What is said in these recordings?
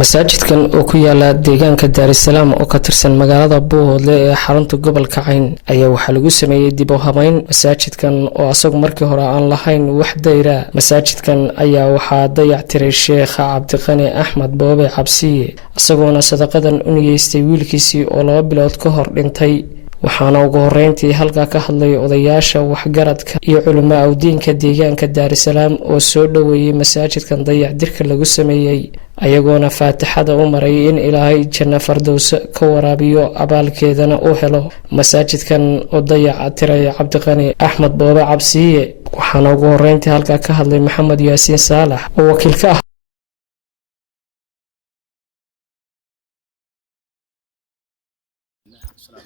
masaajidkan oo ku yaala deegaanka Daarisalaam oo ka tirsan magaalada Buuhoodle ee xarunta gobolka Cayn ayaa waxa lagu sameeyay dib u habeyn masaajidkan oo asagu markii hore aan lahayn wax dayra. Masaajidkan ayaa waxa dayactiray Sheekh Cabdiqani Axmed Boobe Cabsiye asaguna sadaqadan u niyeystay wiilkiisii oo 2 bilood ka hor dhintay. waxaana ugu horeyntii halka ka hadlay odayaasha waxgaradka iyo culimada diinka deegaanka Daarisalaam oo soo dhaweeyay masaajidkan dayactirka lagu sameeyay ayagoona faatixada u maray in Ilaahay janno fardows ka waraabiyo abaalkeedana uu helo. masaajidkan oo dayactiray Cabdiqani Axmed Boobe Cabsiye waxaana ugu horeyntii halka ka hadlay Maxamed Yaasiin Saalax oo wakiil ka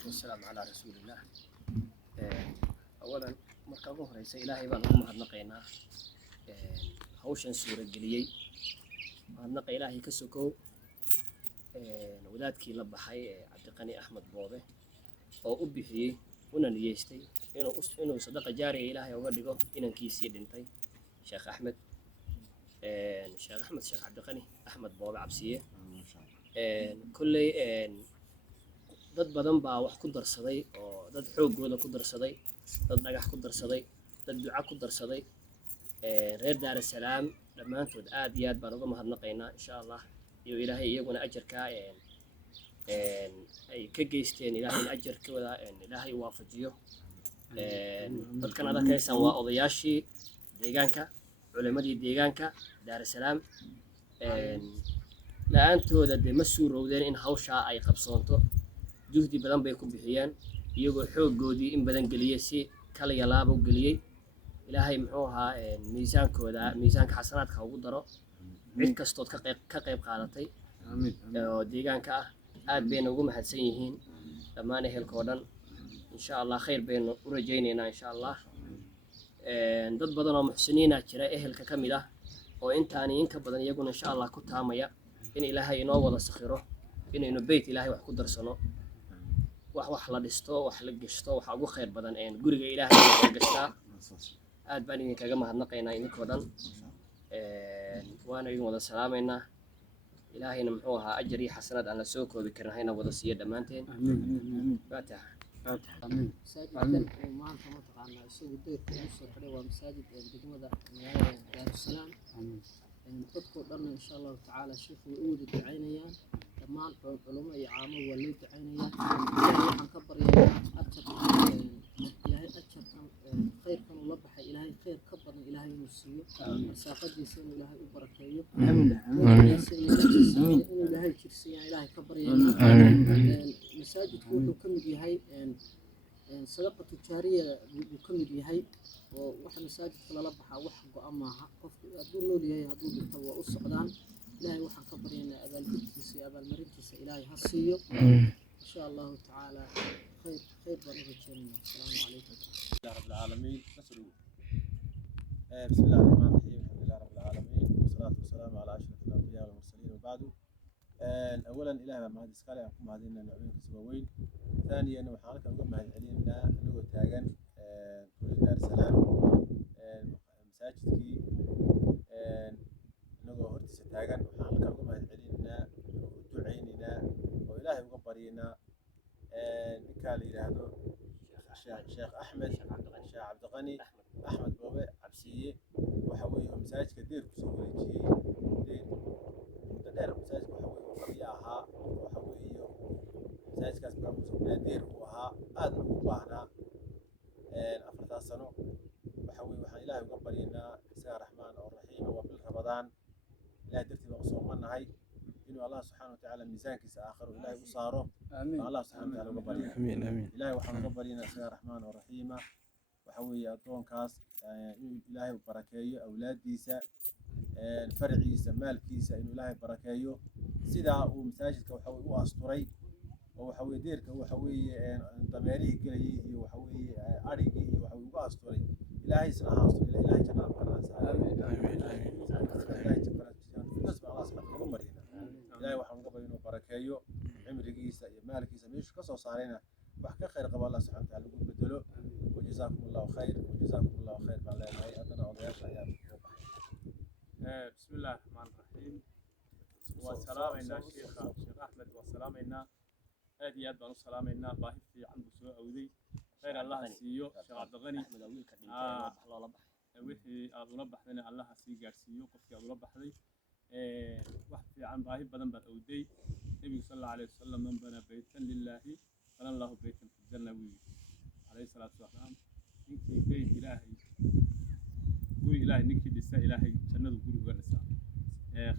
والسلام على رسول الله. أولاً مركبه رئيس إلهي بأنهم هنقينا هوشن سورة جليي هنقي إلهي كسكو ولاد كي لبحي عبدالقني أحمد بوبه أو أبيه وننيستي إنه صدق جاري إلهي وقدقه إنه كيسير دنتي شيخ أحمد شيخ عبدالقني أحمد بوبه عبسية كل dad badan baa wax ku darsaday oo dad xoogooda ku darsaday dad dhagax ku darsaday dad duca ku darsaday reer Daarisalaam dhamaantood aad iyo aad baan uga mahadnaqaynaa insha Allah iyo Ilaahay iyaguna ajarka ay ka geysteen Ilaahay ajarkooda Ilaahay waafajiyo dadkan aad arkaysan waa odayaashii deegaanka culimadii deegaanka Daarisalaam laantooda de ma suurowdeen in hawsha ay qabsoonto juhdi badan bay ku bixiyeen iyagoo xooggoodii in badan galiyay si kala yalaabo galiyay Ilaahay muxuu ahaa miisaanka xasanaadka ugu daro cid kastood ka qayb qaadatay oo deegaanka ah aad bayna ugu mahadsan yihiin dhammaan ehelkoo dhan insha Allah khayr baynu u rajaynaynaa insha Allah dad badan oo muxsiniina jira ehelka kamid ah oo intaani in ka badan iyaguna insha Allah ku taamaya in Ilaahay inoo wada sakhiro inaynu bayt Ilaahay wax ku darsano wax la dhisto wax la gashto waxa ugu khayr badan guriga Ilaahay oo gashtaa aad baan idinkaga mahadnaqaynaa idinkoo dhan waana idin wada salaameynaa Ilaahayna muxuu ahaa ajir iyo xasanaad aan la soo koobi karin hayna wada siiyo dhamaanteen faataha مساجد ما أنت متقنا سوي دير كوسة كده ومساجد دقمة دارسلام تذكر لنا إن شاء الله تعالى شيخ وعود الدعينيان دمان علماء يعاموا ولي الدعينيان إلهي حنكبر يا أجر إلهي أجر خير كانوا لبح إلهي خير كبر إلهي نسيه مساقد يسين إلهي وبركيه إلهي كرسي إلهي كبر يا مساجد كله كم هاي صدقة تجارية بكل هاي وواحد مساجد كلا لبحة وحق أماها قف أدور نولي هاي هدول التوا والصقدان إلهي وحن كبرين أبا البتيس أبا المرنتيس إلهي هالسيو إن شاء الله تعالى خير بنرجعنا السلام عليكم يا رب العالمين نسألوا بسم الله الرحمن الرحيم الحمد لله رب العالمين والصلاة والسلام على أشرف الأنبياء والمرسلين وبعد أولا إلهي ما هذه سكالة يحكم هذين النوعين كسبوين ثانيا وحالك نقول مع العليمنا نقول تاجن كل دارسلام مساجدكي نقول هرتس تاجن وحالك نقول مع العليمنا ودعيننا وإلهي مقبرينا نكالي هذا شيخ أحمد شيخ عبدالقني أحمد بوبه عبسية وحويه مساجد كثير كسويجي دير مساجد وحويه وقضياها وحويه مساجد كاس دير وها هذا وباهنا أفراد سنة وحويه وحنا إلهي مقبلينا سيد الرحمن الرحيم وبالرمضان لا درتي وصومنا هاي إنه الله سبحانه وتعالى ميزانك سآخر إلهي وصاره الله سبحانه وتعالى مقبلينا آمين إلهي وحنا مقبلينا سيد الرحمن الرحيم وحويه أطون كاس إلهي وبركايه أولاد ديسا فرعيسا مالكيسا إنه إلهي بركايه سيدا ومساجدك وحوي وأسطوري وحوي ديرك وحوي ضميري قلي وحوي أريقي وحوي وأسطوري إلهي سنها أسطوري إلهي جناب الناس إلهي جناب نسمع الله سبحانه ومرينا إلهي وحنا قبل إنه بركايه عمركيسا مالكيسا مش قصة صارينا وحكا خير قبل الله سبحانه وتعالى يقول بدلو وجزاكم الله خير بالله هاي أدنى أضياش أيام بسم الله الرحمن الرحيم وسلامنا الشيخ أحمد وسلامنا هذه أدب وسلامنا باهي في عنده سوء أودي خير الله سيو شيخ عبد الغني وحي أضرب بحثنا الله سيجار سيو قفك أضرب بحثي وحي عن باهي بدن بد أودي النبي صلى الله عليه وسلم من بنى بيتا لله بنى الله بيتا في الجنة عليه الصلاة والسلام إنك بيت إلهي قولي إلهي نكي دسا إلهي جنة قولي ورسا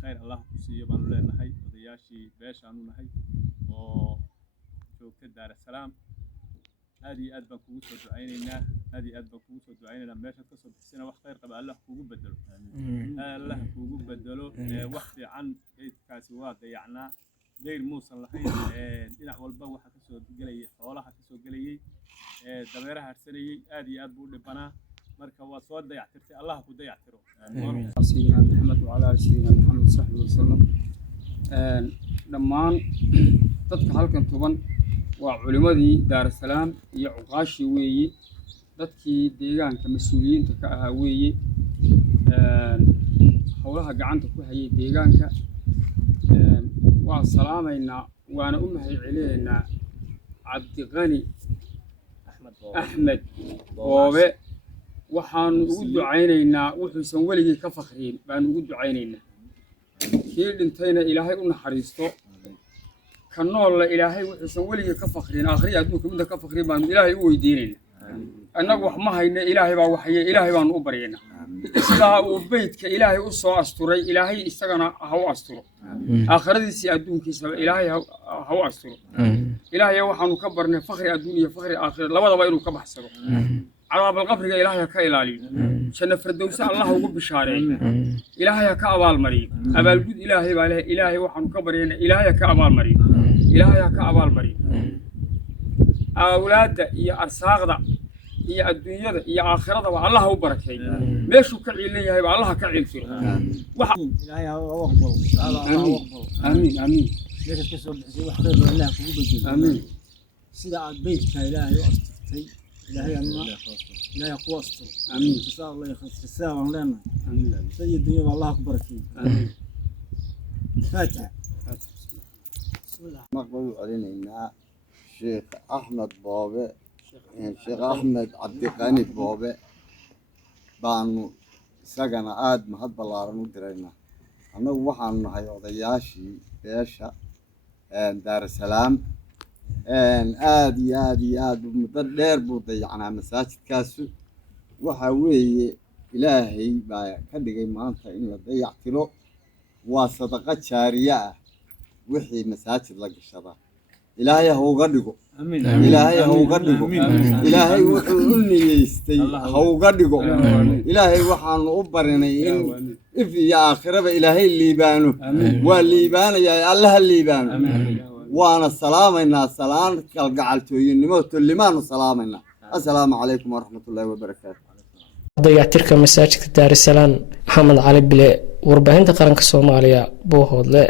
خير الله كسيه بانو لنا هاي ودياشي باش عنو نهاي وشوكت دار السلام هذه أدبا كوسو دعينينا هذه أدبا كوسو دعينينا ماشا كسو بحسنا وح خير قبل الله كوكو بدلو الله كوكو بدلو وقت عن بيت كاسوات ضيعنا غير موصل لحين دينا والبا waxa ka soo galay xoolaha ka soo galay dameeraha harsanayay aad iyo aad buu dhibana marka waa soo dayactirtay Allah ku dayactiro سيدنا محمد وعلى آل سيدنا محمد صلى الله عليه وسلم dhammaan dadka halkan tuban waa culimadii Daarusalaam iyo cuqaashi weeye dadkii deegaanka mas'uuliyiinta ka ahaa weeye howlaha gacanta ku hayay deegaanka waa salaameynaa waana u mahadcelinaynaa Cabdiqani Axmed Boobe waxaan ugu ducaynaynaa wuxuusan weligii ka fakhriin baan ugu ducaynaynaa kii dhintayna ilaahay u naxariisto ka noolna ilaahay wuxuusan weligii ka fakhriin aakhiri adduunka midda ka fakhriin baan ilaahay u weydiinaynaa annagu wax ma hayno ilaahay baa waxye ilaahay baan u baryaynaa sidaa uu beydka ilaahay u soo asturay ilaahay isagana ha u asturo aakhiradiisii adduunkiisaba ilaahay ha u asturo ilaahay waxaanu ka barnay fakhri adduun iyo fakhri aakhira labadaba inuu ka baxsado عذاب القبر إلهي كإلالي شن فردوس الله وقب بشاري إلهي كأبال مريض أبال جود إلهي بالله إلهي وحن كبرين إلهي كأبال مريض إلهي كأبال مريض أولاد يا أرساق ذا يا الدنيا ذا يا آخرة ذا الله وبركة ليش كعيل لي هاي الله كعيل فيه إلهي هو أقبل آمين آمين آمين ليش كسب وحقير الله كوجود آمين سيدا بيت كإلهي أستفتي إلهي أما إلهي قواسته آمين تساء الله يخسر الساعة لنا سيد الدنيا والله أكبر فيه آمين فاتح بسم الله مقبول علينا الشيخ أحمد بابا الشيخ أحمد عبد الغني بابا بانو سجنا آد مهد بلارنو درينا أنا وحنا هاي وضياشي بيشة Daarusalaam aad iyo aad muddo dheer buu dayacnaa masaajidkaasu waxa weeye ilaahay baa ka dhigay maanta in la dayactiro waa sadaqa jaariye ah wixii masaajid la gashada ilaahay ha uga dhigo ilaahay ha uga dhigo ilaahay wuxuu u niyeystay ha uga dhigo ilaahay waxaanu u barinay in if iyo aakhiraba ilaahay liibaano waa liibaanayaa allaha liibaano وانا سلامنا سلام كالقعلتوينمو تلمانو سلامنا السلام عليكم ورحمة الله وبركاته dayactirka masaajidka Daarusalaam Maxamed Cali Bile warbaahinta qaranka Soomaaliya buu hodle